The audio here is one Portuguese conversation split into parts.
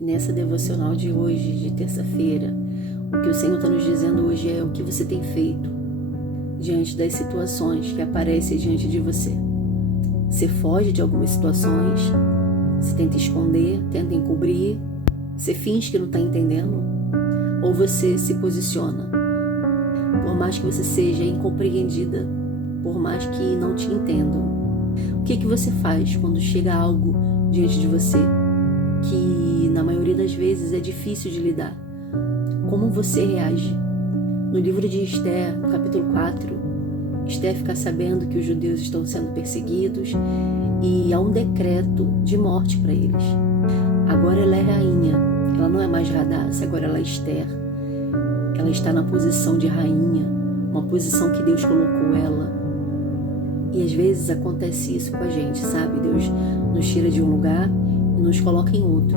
Nessa devocional de hoje, de terça-feira, o que o Senhor está nos dizendo hoje é o que você tem feito diante das situações que aparecem diante de você. Você foge de algumas situações, você tenta esconder, tenta encobrir, você finge que não está entendendo, ou você se posiciona. Por mais que você seja incompreendida, por mais que não te entendam, o que você faz quando chega algo diante de você que na maioria das vezes é difícil de lidar? Como você reage? No livro de Esther, no capítulo 4, Esther fica sabendo que os judeus estão sendo perseguidos e há um decreto de morte para eles. Agora ela é rainha, ela não é mais Radassa, agora ela é Esther. Ela está na posição de rainha, uma posição que Deus colocou ela. E às vezes acontece isso com a gente, sabe? Deus nos tira de um lugar e nos coloca em outro,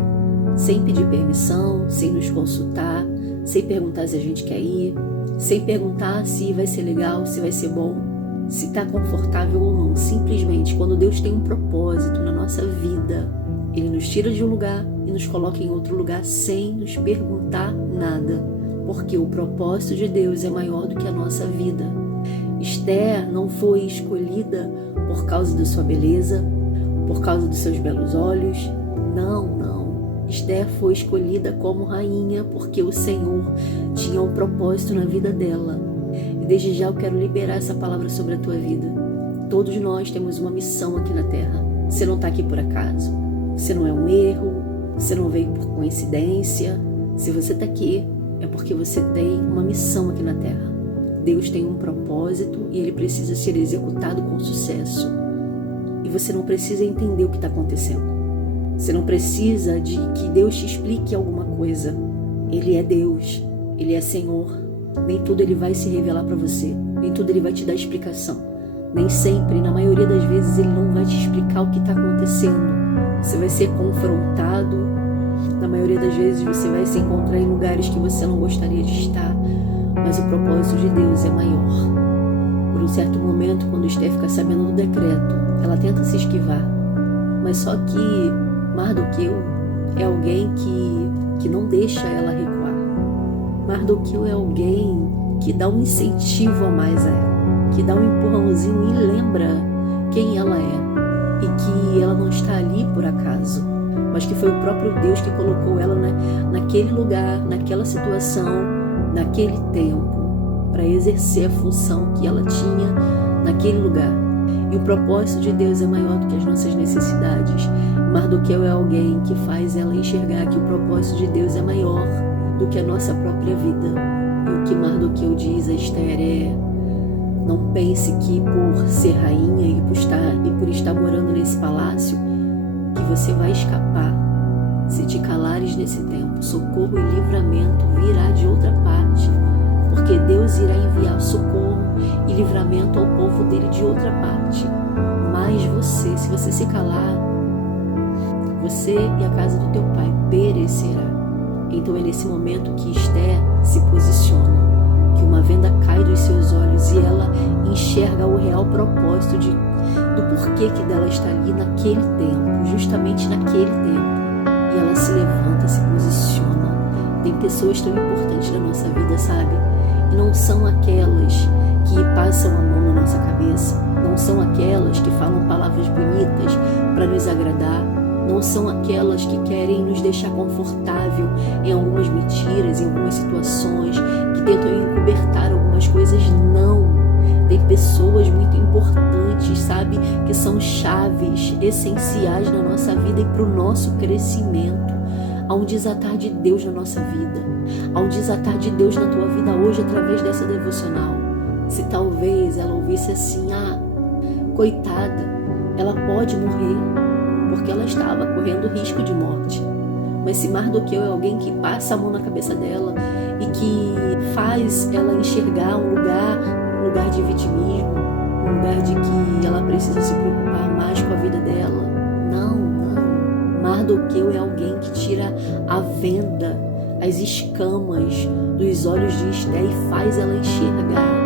sem pedir permissão, sem nos consultar, sem perguntar se a gente quer ir, sem perguntar se vai ser legal, se vai ser bom, se está confortável ou não. Simplesmente, quando Deus tem um propósito na nossa vida, Ele nos tira de um lugar e nos coloca em outro lugar sem nos perguntar nada. Porque o propósito de Deus é maior do que a nossa vida. Esther não foi escolhida por causa da sua beleza, por causa dos seus belos olhos. Não. Esther foi escolhida como rainha porque o Senhor tinha um propósito na vida dela. E desde já eu quero liberar essa palavra sobre a tua vida. Todos nós temos uma missão aqui na terra. Você não está aqui por acaso. Você não é um erro. Você não veio por coincidência. Se você está aqui, é porque você tem uma missão aqui na terra. Deus tem um propósito e ele precisa ser executado com sucesso. E você não precisa entender o que está acontecendo. Você não precisa de que Deus te explique alguma coisa. Ele é Deus, Ele é Senhor. Nem tudo Ele vai se revelar para você. Nem tudo Ele vai te dar explicação. Nem sempre, na maioria das vezes, Ele não vai te explicar o que está acontecendo. Você vai ser confrontado. Na maioria das vezes você vai se encontrar em lugares que você não gostaria de estar, mas o propósito de Deus é maior. Por um certo momento, quando Esther fica sabendo do decreto, ela tenta se esquivar, mas só que Mardoqueu é alguém que não deixa ela recuar. Mardoqueu é alguém que dá um incentivo a mais a ela, que dá um empurrãozinho e lembra quem ela é e que ela não está ali por acaso, mas que foi o próprio Deus que colocou ela naquele lugar, naquela situação, naquele tempo, para exercer a função que ela tinha naquele lugar. E o propósito de Deus é maior do que as nossas necessidades. Mardoqueu é alguém que faz ela enxergar que o propósito de Deus é maior do que a nossa própria vida. E o que Mardoqueu diz a Esther é: não pense que por ser rainha e por estar morando nesse palácio, que você vai escapar. Se te calares nesse tempo, socorro e livramento virá de outra parte, porque Deus irá enviar socorro e livramento ao povo dele de outra parte. Mas você, se você se calar, você e a casa do teu pai perecerá. Então é nesse momento que Esther se posiciona, que uma venda cai dos seus olhos e ela enxerga o real propósito do porquê que dela está ali naquele tempo, justamente naquele tempo. E ela se levanta, se posiciona. Tem pessoas tão importantes na nossa vida, sabe? E não são aquelas que passam a mão na nossa cabeça, não são aquelas que falam palavras bonitas para nos agradar, não são aquelas que querem nos deixar confortável em algumas mentiras, em algumas situações, que tentam encobertar algumas coisas. Não. Tem pessoas muito importantes, sabe? Que são chaves essenciais na nossa vida e para o nosso crescimento. Há um desatar de Deus na nossa vida. Há um desatar de Deus na tua vida hoje através dessa devocional. Se talvez ela ouvisse assim: coitada, ela pode morrer, porque ela estava correndo risco de morte. Mas se Mardoqueu é alguém que passa a mão na cabeça dela e que faz ela enxergar um lugar de vitimismo, um lugar de que ela precisa se preocupar mais com a vida dela. Não. Mardoqueu é alguém que tira a venda, as escamas dos olhos de Esther e faz ela enxergar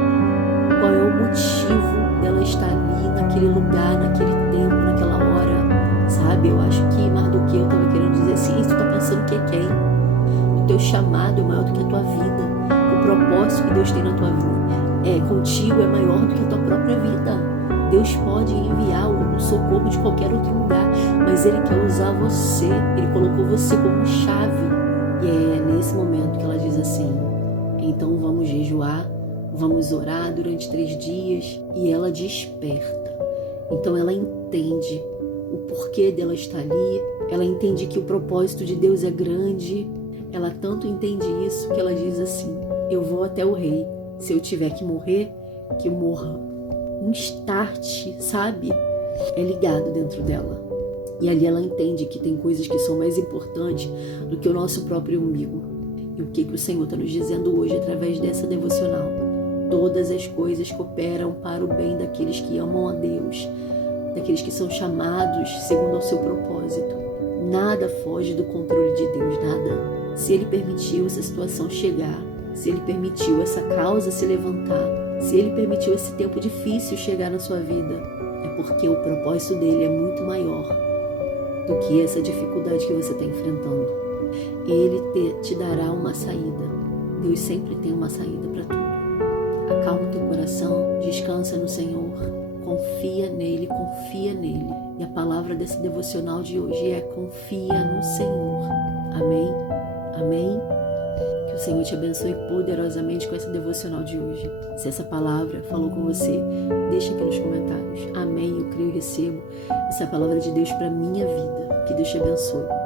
qual é o motivo dela estar ali, naquele lugar, naquele tempo, naquela hora. Sabe, eu acho que Mardoqueu estava querendo dizer assim: tu tá pensando que é teu chamado é maior do que a tua vida. O propósito que Deus tem na tua vida contigo é maior do que a tua própria vida. Deus pode enviar o socorro de qualquer outro lugar, mas Ele quer usar você. Ele colocou você como chave. E é nesse momento que ela diz assim: então vamos jejuar, vamos orar durante 3 dias. E ela desperta. Então ela entende o porquê dela estar ali. Ela entende que o propósito de Deus é grande. Ela tanto entende isso que ela diz assim: eu vou até o rei. Se eu tiver que morrer, que morra. Um start, sabe? É ligado dentro dela. E ali ela entende que tem coisas que são mais importantes do que o nosso próprio umbigo. E o que o Senhor está nos dizendo hoje através dessa devocional? Todas as coisas cooperam para o bem daqueles que amam a Deus, daqueles que são chamados segundo ao seu propósito. Nada foge do controle de Deus, nada. Se Ele permitiu essa situação chegar, se Ele permitiu essa causa se levantar, se Ele permitiu esse tempo difícil chegar na sua vida, é porque o propósito dele é muito maior do que essa dificuldade que você está enfrentando. Ele te dará uma saída. Deus sempre tem uma saída para tudo. Acalma o teu coração, descansa no Senhor, confia nele, confia nele. E a palavra desse devocional de hoje é: confia no Senhor. Amém? Amém? Que o Senhor te abençoe poderosamente com essa devocional de hoje. Se essa palavra falou com você, deixa aqui nos comentários. Amém, eu creio e recebo essa palavra de Deus para minha vida. Que Deus te abençoe.